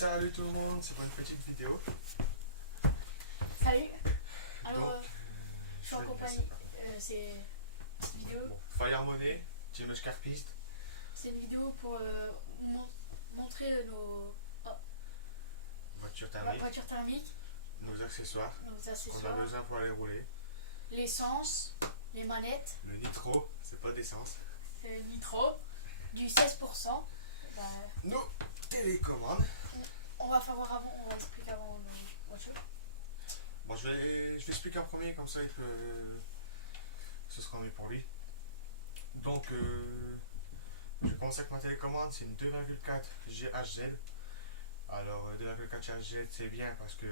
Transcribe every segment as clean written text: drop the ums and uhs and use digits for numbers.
Salut tout le monde, c'est pour une petite vidéo. Salut. Alors, Donc, je suis en vais compagnie. laisser. C'est une petite vidéo. Bon, Fire Money, Team Carpiste, C'est une vidéo pour montrer nos voiture thermique, voitures thermiques, nos accessoires nos qu'on a accessoires, besoin pour aller rouler. l'essence, les manettes, Le nitro, c'est pas d'essence. le nitro, du 16%. Bah, Nos télécommandes. on va faire voir avant, on va expliquer avant nos voitures. Bon, je vais expliquer en premier, comme ça ce sera mieux pour lui. Donc, je vais commencer avec ma télécommande, c'est une 2,4 GHZ. Alors, 2,4 GHZ, c'est bien parce que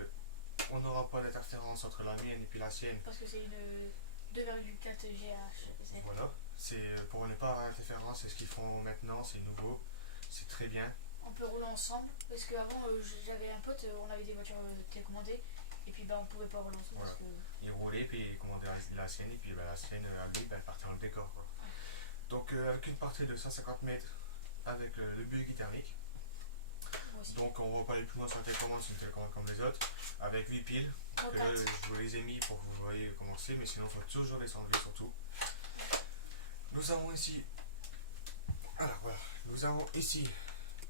on n'aura pas d'interférence entre la mienne et puis la sienne. Parce que c'est une 2,4 GHz. Voilà, c'est pour ne pas avoir d'interférence, c'est ce qu'ils font maintenant, c'est nouveau, c'est très bien. On peut rouler ensemble. Parce qu'avant, j'avais un pote, on avait des voitures télécommandées. Et puis, on pouvait pas rouler ensemble Voilà. parce que. Il roulait, puis il commandait la sienne, et puis la sienne, à lui, elle partait dans le décor. Quoi. Donc, avec une partie de 150 mètres avec le buggy thermique. Moi aussi. Donc, on va pas aller plus loin sur la télécommande, c'est une télécommande comme les autres, avec 8 piles. Oh, Que là, 4. je vous les ai mis pour que vous voyez comment c'est, mais sinon, il faut toujours les enlever surtout. Nous avons ici, nous avons ici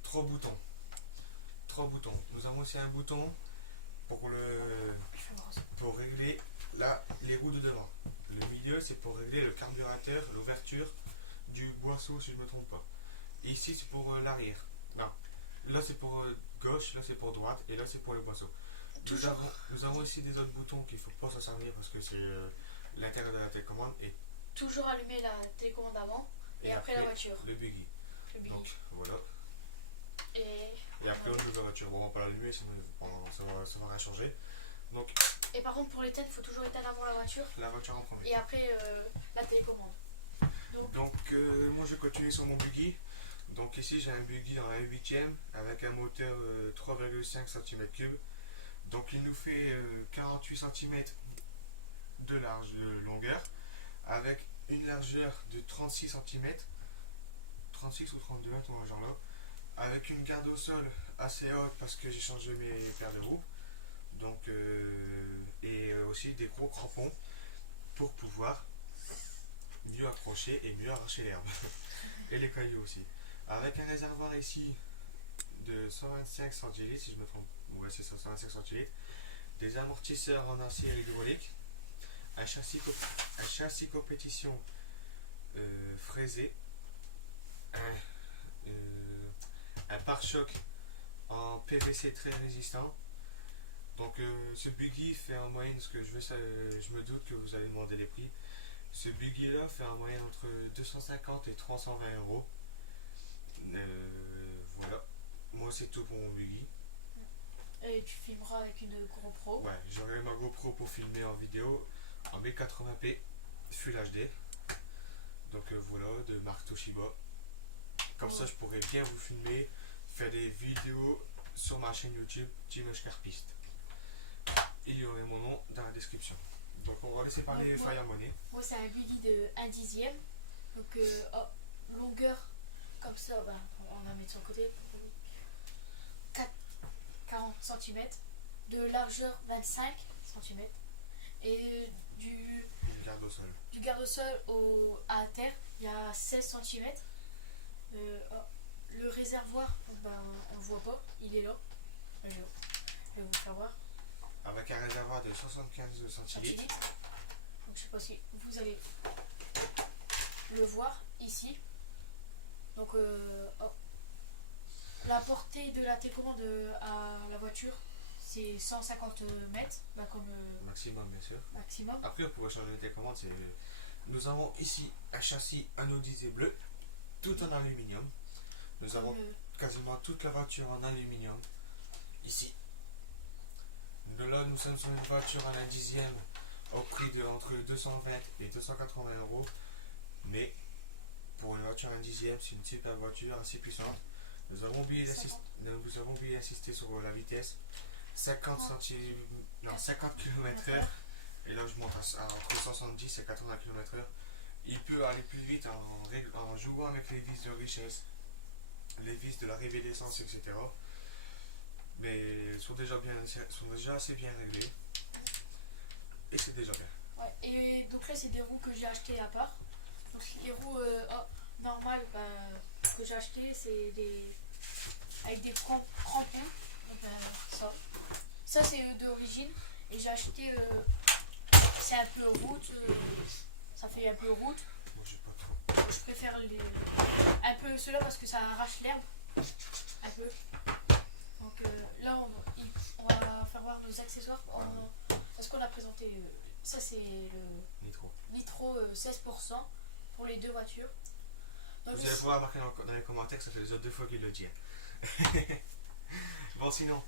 3 boutons. 3 boutons. Nous avons aussi un bouton pour régler les roues de devant. Le milieu, c'est pour régler le carburateur, l'ouverture du boisseau, si je ne me trompe pas. Et ici, c'est pour l'arrière. Non. Là, c'est pour gauche, là, c'est pour droite, et là, c'est pour le boisseau. Nous avons aussi des autres boutons qu'il ne faut pas s'en servir parce que c'est l'intérieur de la télécommande et Toujours allumer la télécommande avant et après la voiture. le buggy. Le buggy. Donc, voilà. Et après, on ouvre la voiture. Bon, on va pas l'allumer, sinon ça va rien changer. Donc, Et par contre, pour l'éteindre, il faut toujours éteindre avant la voiture la voiture en premier. et après la télécommande. Donc, moi, je vais continuer sur mon buggy. Donc, ici, j'ai un buggy dans la 8ème avec un moteur 3,5 cm3. Donc, il nous fait 48 cm de longueur avec une largeur de 36 cm. 36 ou 32, dans ce genre-là. Avec une garde au sol assez haute parce que j'ai changé mes paires de roues. Donc, et aussi des gros crampons pour pouvoir mieux accrocher et mieux arracher l'herbe. Et les cailloux aussi. Avec un réservoir ici de 125 centilitres, si je me trompe. Ouais, c'est ça, 125 centilitres. Des amortisseurs en acier hydraulique. Un châssis compétition fraisé. Un pare-choc en PVC très résistant. Donc ce buggy fait en moyenne, ce que je me doute que vous allez demander les prix. Ce buggy là fait en moyenne entre 250 et 320 euros. Voilà. Moi c'est tout pour mon buggy. Et tu filmeras avec une GoPro. Ouais, j'aurai ma GoPro pour filmer en vidéo en 1080p Full HD. Donc voilà, de marque Toshiba. Comme ça je pourrais bien vous filmer, faire des vidéos sur ma chaîne YouTube Team Carpiste. Il y aurait mon nom dans la description. Donc on va laisser parler Fire Money. Moi c'est un buggy de 1 dixième. Donc longueur comme ça, on va mettre sur le côté. 40 cm. De largeur 25 cm. Et du garde-sol à terre, il y a 16 cm. Le réservoir, on le voit pas, il est là. Je vais vous faire voir. Avec un réservoir de 75 centilitres. Donc je sais pas si vous allez le voir ici. Donc la portée de la télécommande à la voiture, c'est 150 mètres, Maximum, bien sûr. Maximum. Après, on pourrait changer de télécommande. Nous avons ici un châssis anodisé bleu, tout en aluminium. Nous avons quasiment toute la voiture en aluminium. Ici. Là, nous sommes sur une voiture en 1 dixième au prix de entre 220 et 280 euros. Mais pour une voiture 1 dixième, c'est une super voiture assez puissante. Nous avons oublié d'insister sur la vitesse. 50 km/h. Et là, je monte entre 70 et 80 km/h. Il peut aller plus vite en jouant avec les vis de richesse, les vis de l'arrivée d'essence, etc. mais sont déjà assez bien réglés. Et c'est déjà bien. Ouais, et donc là, c'est des roues que j'ai achetées à part. Donc les roues normales que j'ai achetées, c'est des avec des crampons. Donc, ça. Ça, c'est d'origine. Et j'ai acheté. C'est un peu route. Ça fait un peu route. Moi, j'ai pas trop. Je préfère un peu ceux-là parce que ça arrache l'herbe. Un peu. Donc là, on va faire voir nos accessoires. Parce qu'on a présenté. Ça, c'est le Nitro 16% pour les deux voitures. Donc, vous allez pouvoir marquer dans les commentaires que ça fait les autres 2 fois qu'il le dit. Bon, sinon,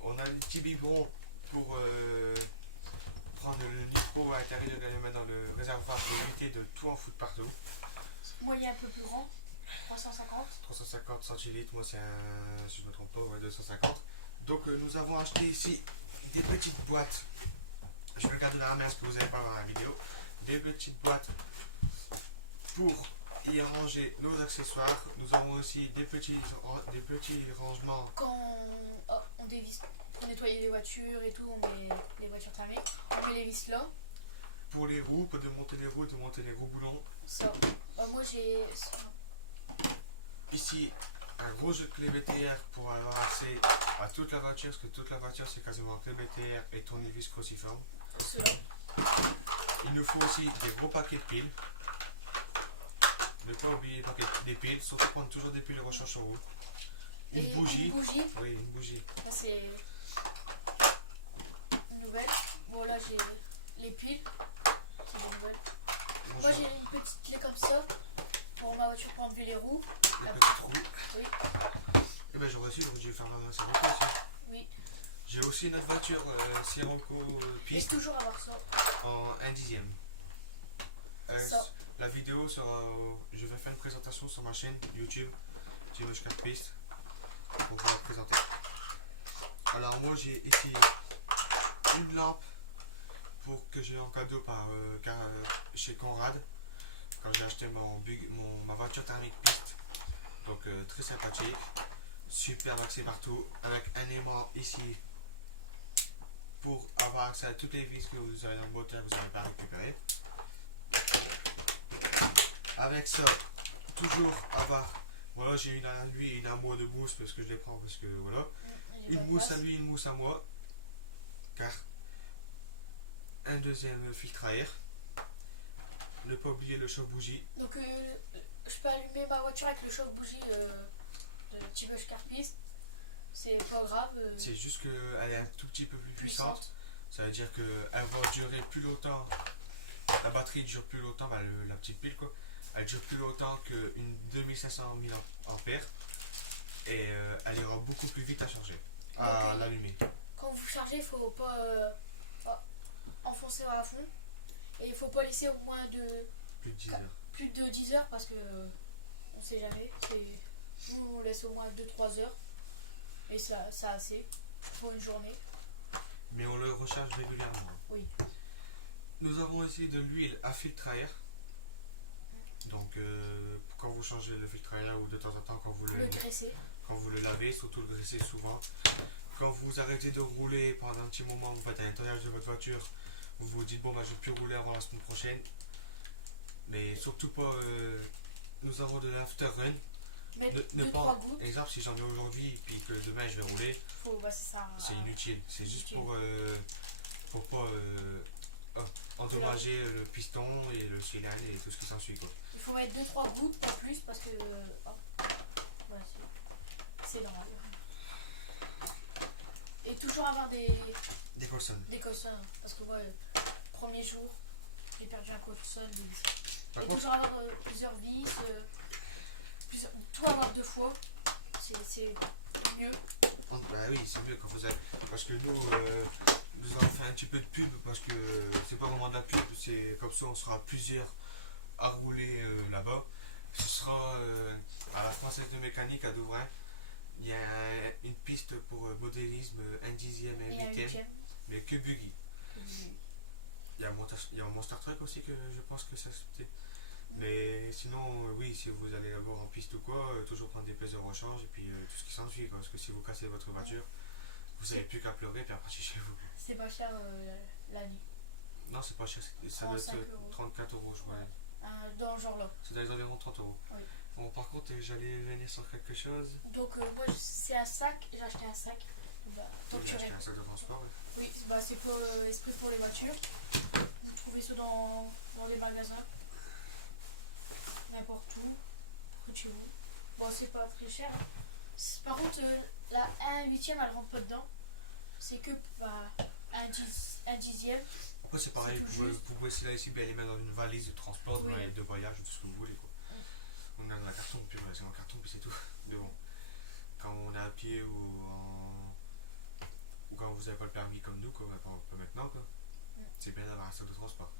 on a les petits biberons pour prendre le nitro à l'intérieur de le mettre dans le réservoir pour éviter de tout en foutre partout. Moi, il est un peu plus grand, 350 centilitres, moi c'est un, si je ne me trompe pas, ouais, 250. Donc nous avons acheté ici des petites boîtes. Je vais le garder dans la main parce que vous n'allez pas voir la vidéo. Des petites boîtes pour y ranger nos accessoires. Nous avons aussi des petits rangements. Quand on dévisse, pour nettoyer les voitures et tout, on met les voitures thermiques, on met les vis là. Pour les roues, pour démonter les roues, démonter les gros boulons. Ça. Moi j'ai. Ici, un gros jeu de clé BTR pour avoir accès à toute la voiture, parce que toute la voiture c'est quasiment clé BTR et tournevis cruciforme. Cela. Il nous faut aussi des gros paquets de piles. Ne pas oublier les piles, surtout prendre toujours des piles de recharge sur vous. Une bougie. Oui, une bougie. Ça c'est une nouvelle. Bon là j'ai les piles. C'est des nouvelles. Moi j'ai une petite clé comme ça pour ma voiture pour enlever les roues. Les petits trous. Oui. Et ben j'aurais dû faire ma Sirocco aussi. Oui. J'ai aussi notre voiture Sirocco piste. Toujours avoir ça. En 1/10. Ça. La vidéo sera. Je vais faire une présentation sur ma chaîne YouTube, Dimanche 4 pistes, pour pouvoir la présenter. Alors, moi j'ai ici une lampe pour que j'ai en cadeau chez Conrad quand j'ai acheté ma voiture thermique piste. Donc, très sympathique, super accès partout, avec un aimant ici pour avoir accès à toutes les vis que vous avez dans le moteur que vous n'avez pas récupéré. Avec ça, toujours avoir, voilà, j'ai une à lui et une à moi de mousse parce que je les prends parce que voilà, une mousse à lui, une mousse à moi, car un deuxième filtre à air, ne pas oublier le chauffe-bougie. Donc je peux allumer ma voiture avec le chauffe-bougie de Dimanche 4 pistes, c'est pas grave. C'est juste qu'elle est un tout petit peu plus puissante. Ça veut dire qu'elle va durer plus longtemps, la batterie dure plus longtemps, la petite pile quoi. Elle dure plus longtemps qu'une 2500 mAh et elle ira beaucoup plus vite à charger, à l'allumer. Quand vous chargez, il ne faut pas enfoncer à fond et il ne faut pas laisser au moins plus de 10 heures parce que on ne sait jamais. Nous on laisse au moins 2-3 heures et ça assez pour une journée. Mais on le recharge régulièrement. Oui. Nous avons aussi de l'huile à filtre à air. Donc quand vous changez le filtre à air ou de temps en temps quand vous le lavez, surtout le graisser souvent. Quand vous arrêtez de rouler pendant un petit moment, vous faites un nettoyage de votre voiture, vous vous dites bon bah je vais plus rouler avant la semaine prochaine. Mais surtout pas nous avons de l'after run. Ne pas gouttes. Exemple si j'en ai aujourd'hui puis que demain je vais rouler, c'est inutile. C'est juste pour pas endommager le piston et le cylindre et tout ce qui s'ensuit quoi. Il faut mettre 2-3 gouttes, pas plus parce que c'est normal. Et toujours avoir des colsons. Des colsons, parce que moi, premier jour, j'ai perdu un colson. Et toujours avoir plusieurs vis, tout avoir 2 fois, c'est mieux. Bah oui, c'est mieux quand vous avez. Parce que nous avons fait un petit peu de pub parce que c'est pas vraiment de la pub, c'est comme ça on sera plusieurs à rouler là-bas. Ce sera à la Française de mécanique à Douvrin. Il y a une piste pour modélisme 1/10 et 1/8, mais que buggy. Il y a un Monster Truck aussi que je pense que c'est accepté. Mais sinon, oui, si vous allez l'avoir en piste ou quoi, toujours prendre des pièces de rechange et puis tout ce qui s'ensuit. Parce que si vous cassez votre voiture, Vous avez plus qu'à pleurer et puis après chez vous. C'est pas cher l'année. Non, c'est pas cher, ça doit 35 être euros. 34 euros, je crois. Ouais. Dans le genre là. C'est dans les environs de 30 euros. Oui. Bon, par contre, j'allais venir sur quelque chose. Donc moi c'est un sac, j'ai acheté un sac. Bah, tant que J'ai tu acheté ré- un sac de transport. Ouais. Oui, bah, c'est pour esprit pour les voitures. Vous trouvez ça dans les magasins, n'importe où, près de chez vous. Bon, c'est pas très cher. Par contre, la 1/8 elle rentre pas dedans. C'est que bah, un dixième. Après, c'est pareil, tout juste. vous pouvez essayer ici, les mettre dans une valise de transport, dans Oui. une valise de voyage, tout ce que vous voulez. Quoi. On a dans la carton, puis voilà, c'est en carton, puis c'est tout. Mais bon, quand on est à pied ou quand vous n'avez pas le permis comme nous, quoi, pas maintenant, quoi, c'est bien d'avoir un sac de transport.